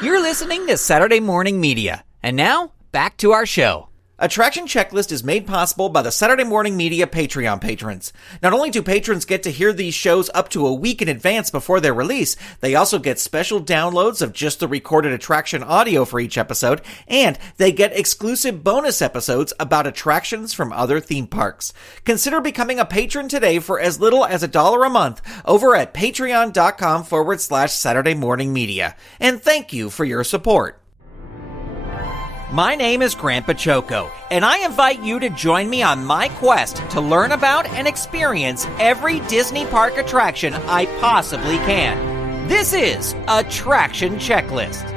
You're listening to Saturday Morning Media. And now, back to our show. Attraction Checklist is made possible by the Saturday Morning Media Patreon patrons. Not only do patrons get to hear these shows up to a week in advance before their release, they also get special downloads of just the recorded attraction audio for each episode, and they get exclusive bonus episodes about attractions from other theme parks. Consider becoming a patron today for as little as $1 a month over at patreon.com/Saturday Morning Media. And thank you for your support. My name is Grandpa Choco, and I invite you to join me on my quest to learn about and experience every Disney park attraction I possibly can. This is Attraction Checklist.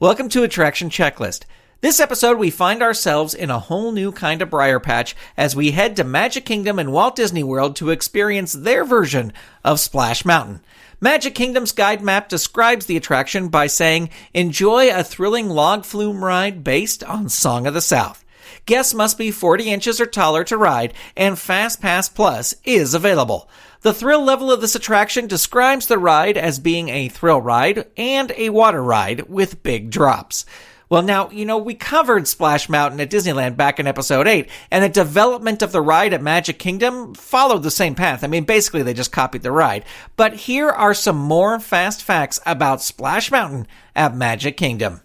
Welcome to Attraction Checklist. This episode, we find ourselves in a whole new kind of Briar Patch as we head to Magic Kingdom and Walt Disney World to experience their version of Splash Mountain. Magic Kingdom's guide map describes the attraction by saying, "Enjoy a thrilling log flume ride based on Song of the South. Guests must be 40 inches or taller to ride, and FastPass Plus is available." The thrill level of this attraction describes the ride as being a thrill ride and a water ride with big drops. Well, now, we covered Splash Mountain at Disneyland back in episode 8, and the development of the ride at Magic Kingdom followed the same path. I mean, basically, they just copied the ride. But here are some more fast facts about Splash Mountain at Magic Kingdom.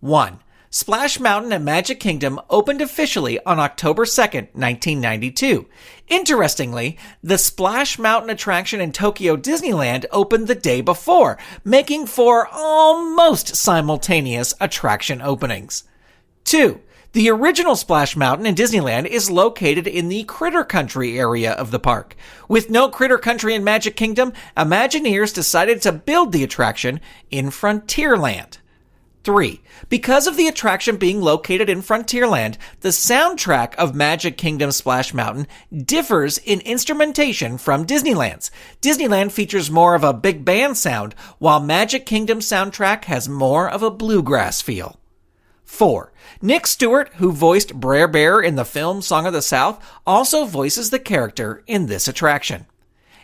1. Splash Mountain at Magic Kingdom opened officially on October 2nd, 1992. Interestingly, the Splash Mountain attraction in Tokyo Disneyland opened the day before, making for almost simultaneous attraction openings. 2. The original Splash Mountain in Disneyland is located in the Critter Country area of the park. With no Critter Country in Magic Kingdom, Imagineers decided to build the attraction in Frontierland. 3. Because of the attraction being located in Frontierland, the soundtrack of Magic Kingdom Splash Mountain differs in instrumentation from Disneyland's. Disneyland features more of a big band sound, while Magic Kingdom's soundtrack has more of a bluegrass feel. 4. Nick Stewart, who voiced Brer Bear in the film Song of the South, also voices the character in this attraction.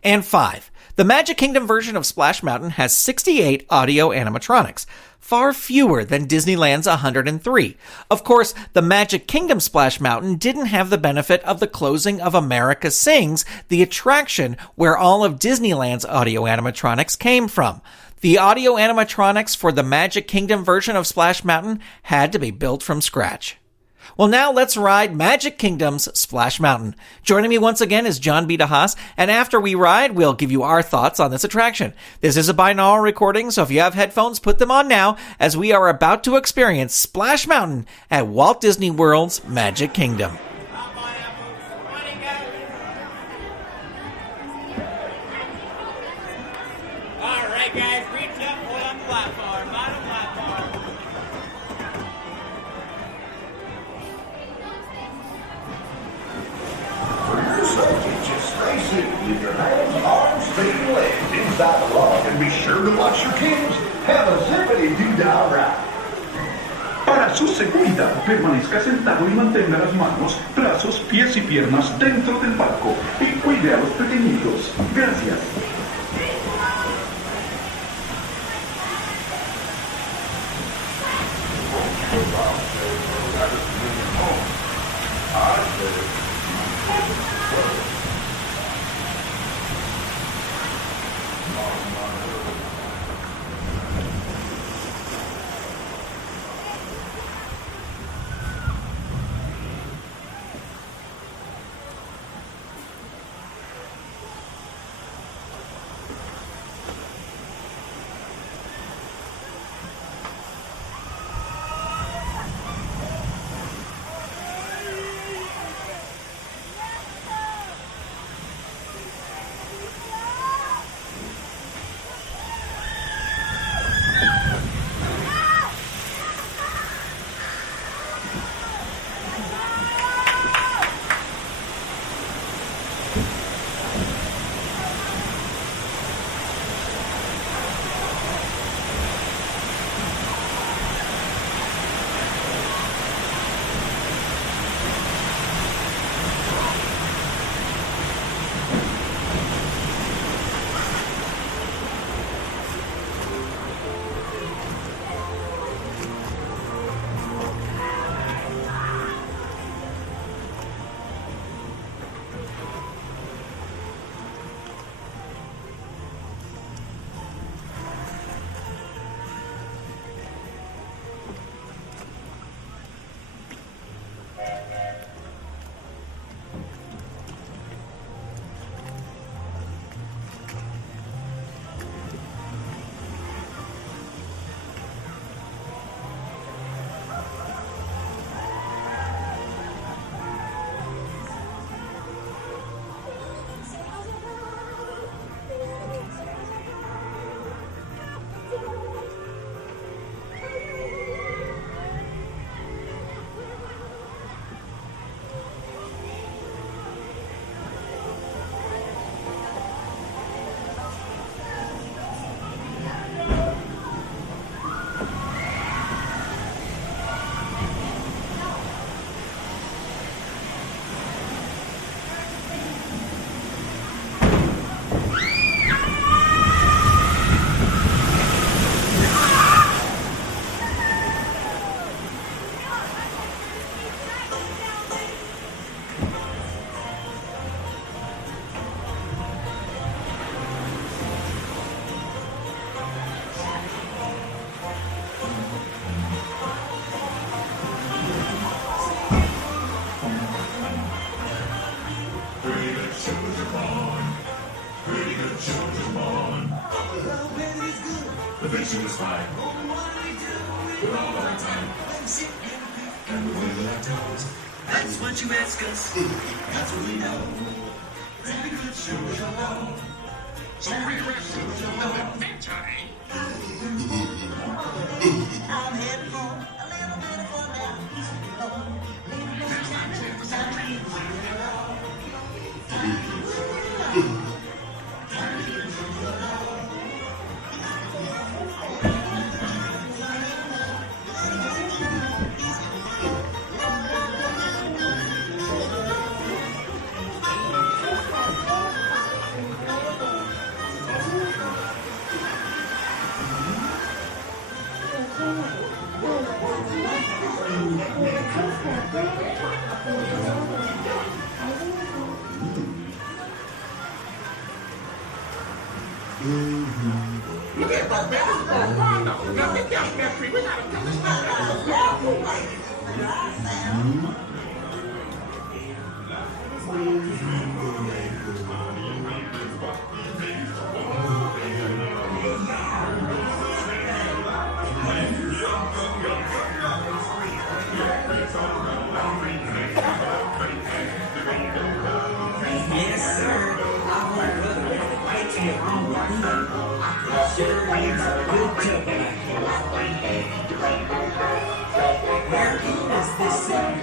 And 5. The Magic Kingdom version of Splash Mountain has 68 audio animatronics, far fewer than Disneyland's 103. Of course, the Magic Kingdom Splash Mountain didn't have the benefit of the closing of America Sings, the attraction where all of Disneyland's audio animatronics came from. The audio animatronics for the Magic Kingdom version of Splash Mountain had to be built from scratch. Well, now let's ride Magic Kingdom's Splash Mountain. Joining me once again is John B. DeHaas, and after we ride, we'll give you our thoughts on this attraction. This is a binaural recording, so if you have headphones, put them on now, as we are about to experience Splash Mountain at Walt Disney World's Magic Kingdom. All right, guys, reach up, hold on the platform, bottom platform. Just stay safe with your hands, arms, feet, and legs inside the log, and be sure to watch your kids. Have a zippity-doo-dah ride. Para su seguridad, permanezca sentado y mantenga las manos, brazos, pies y piernas dentro del barco y cuide a los pequeñitos. Gracias. The pacing is fine. With all of our time. And the way we like toes. That's what you ask us. That's what we know. Very good shows alone. So regress the bedtime. I'm heading for a little bit of fun now. Look at that, man. No, get down from that tree. We gotta cut this down. Yes, sir. I won't put it right to your own work. Sure is a good job. Where is this city?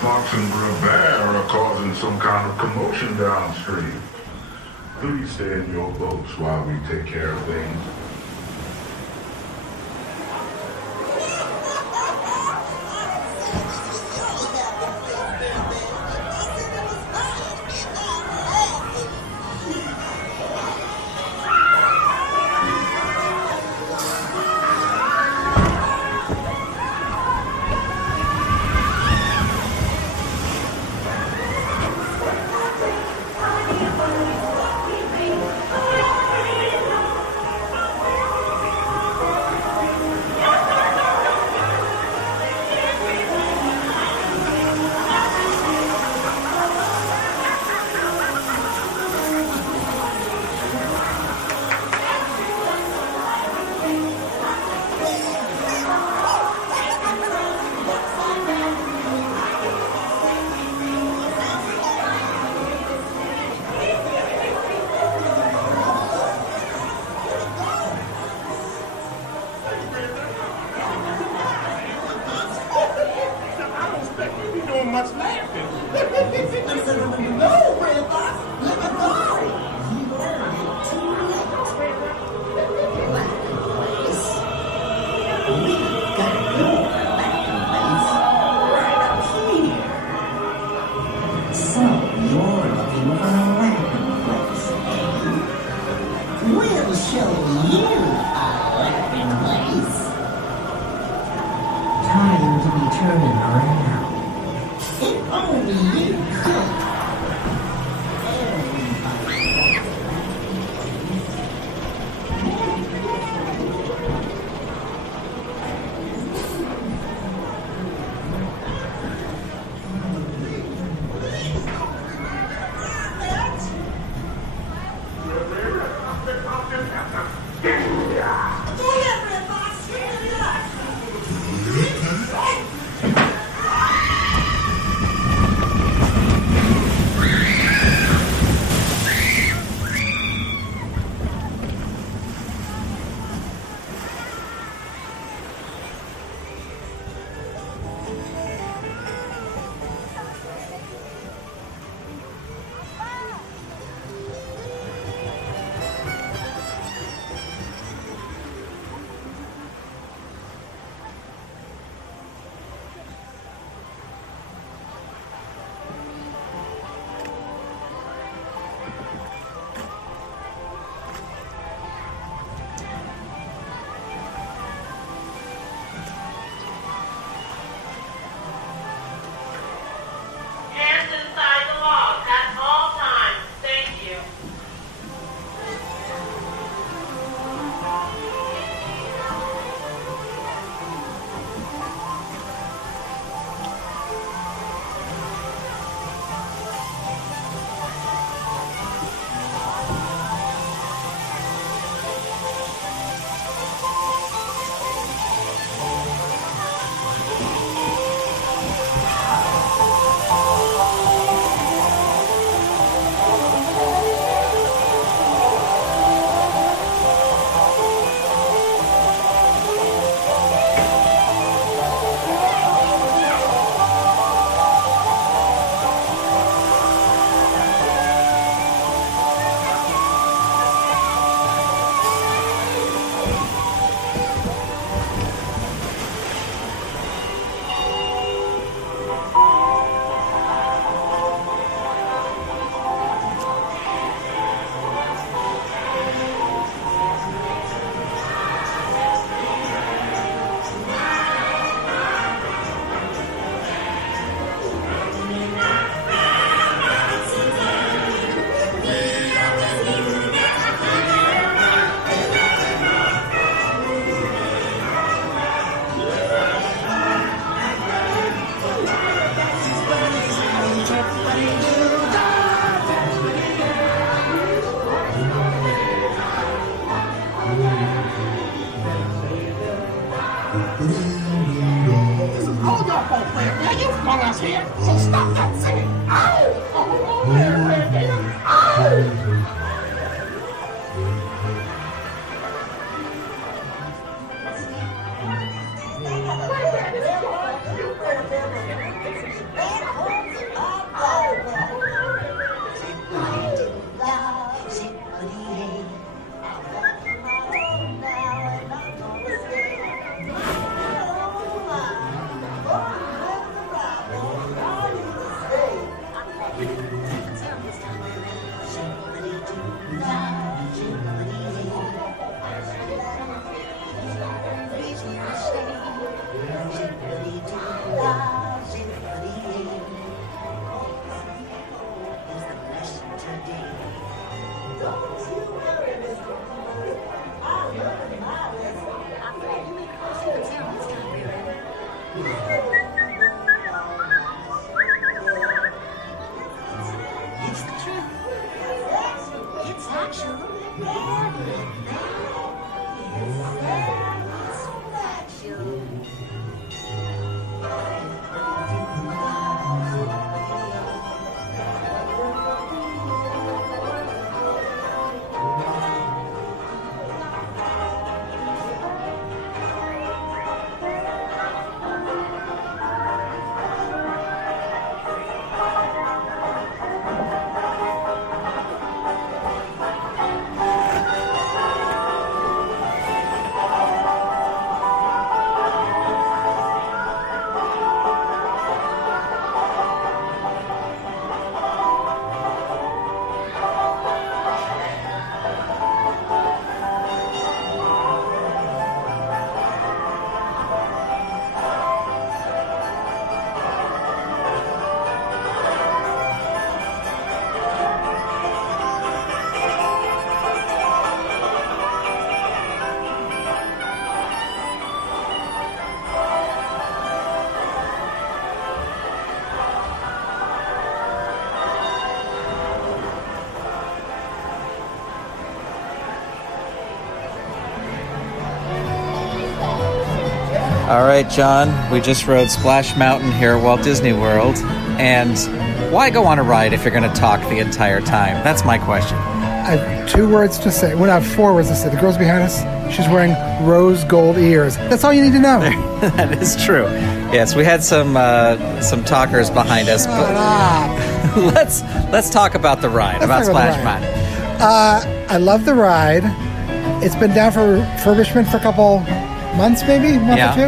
Fox and Briar are causing some kind of commotion downstream. Please stay in your boats while we take care of things. Much laughing. No, Red Fox, let me go. You heard too late. We got your back in place right here. So you're looking for a laughing place, eh? We'll show you a laughing place. Time to be turning around. If only you could. here, so stop that singing. Ow! Oh, there, Randy. Ow! All right, John, we just rode Splash Mountain here at Walt Disney World. And why go on a ride if you're going to talk the entire time? That's my question. I have 2 words to say. Well, I have 4 words to say. The girl's behind us, she's wearing rose gold ears. That's all you need to know. That is true. Yes, we had some talkers behind us. But let's talk about the ride, about Splash Mountain. I love the ride. It's been down for refurbishment for a couple months, maybe, month or two.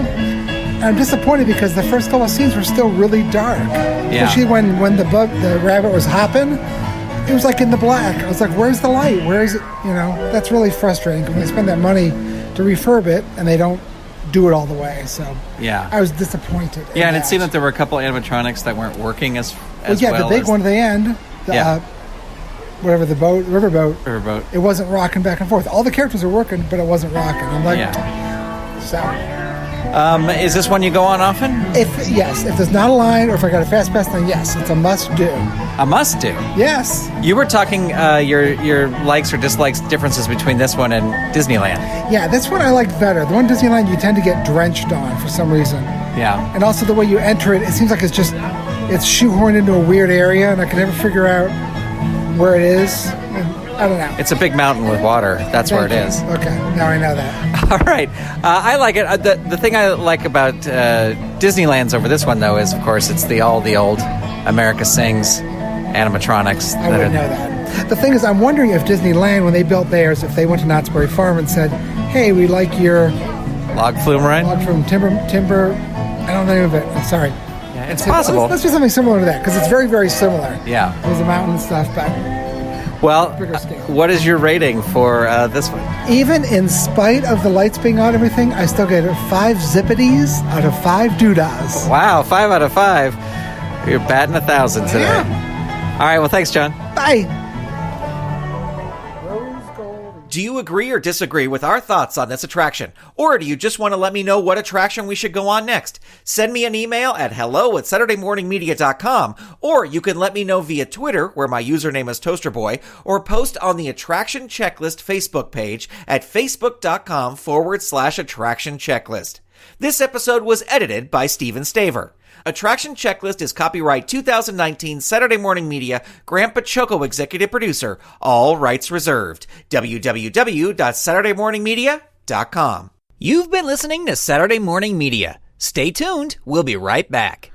And I'm disappointed because the first couple of scenes were still really dark. Especially when the rabbit was hopping, it was like in the black. I was like, where's the light? Where is it? You know, that's really frustrating because they spend that money to refurb it and they don't do it all the way. So I was disappointed. Yeah, and it seemed that there were a couple animatronics that weren't working as well. The big one at the end. Whatever the riverboat. It wasn't rocking back and forth. All the characters are working, but it wasn't rocking. I'm like, so. Is this one you go on often? If there's not a line or if I got a FastPass, then yes, it's a must-do. A must-do? Yes. You were talking your likes or dislikes differences between this one and Disneyland. Yeah, this one I like better. The one Disneyland you tend to get drenched on for some reason. Yeah. And also the way you enter it, it seems like it's shoehorned into a weird area, and I can never figure out where it is. I don't know. It's a big mountain with water. That's where it is. Okay, now I know that. All right. I like it. The thing I like about Disneyland's over this one, though, is, of course, it's the old America Sings animatronics. I wouldn't know that. The thing is, I'm wondering if Disneyland, when they built theirs, if they went to Knott's Berry Farm and said, hey, we like your... Log flume ride? Log flume timber... I don't know the name of it. I'm sorry. Yeah, it's possible. Let's do something similar to that, because it's very, very similar. Yeah. There's a mountain and stuff, but... Well, what is your rating for this one? Even in spite of the lights being on and everything, I still get 5 zippities out of 5 doodahs. Wow, 5 out of 5. You're batting 1,000 today. Yeah. All right, well, thanks, John. Bye. Do you agree or disagree with our thoughts on this attraction? Or do you just want to let me know what attraction we should go on next? Send me an email at hello@SaturdayMorningMedia.com, or you can let me know via Twitter, where my username is ToasterBoy, or post on the Attraction Checklist Facebook page at facebook.com/Attraction Checklist. This episode was edited by Steven Staver. Attraction Checklist is copyright 2019 Saturday Morning Media, Grant Pachoco executive producer, all rights reserved. www.saturdaymorningmedia.com. You've been listening to Saturday Morning Media. Stay tuned. We'll be right back.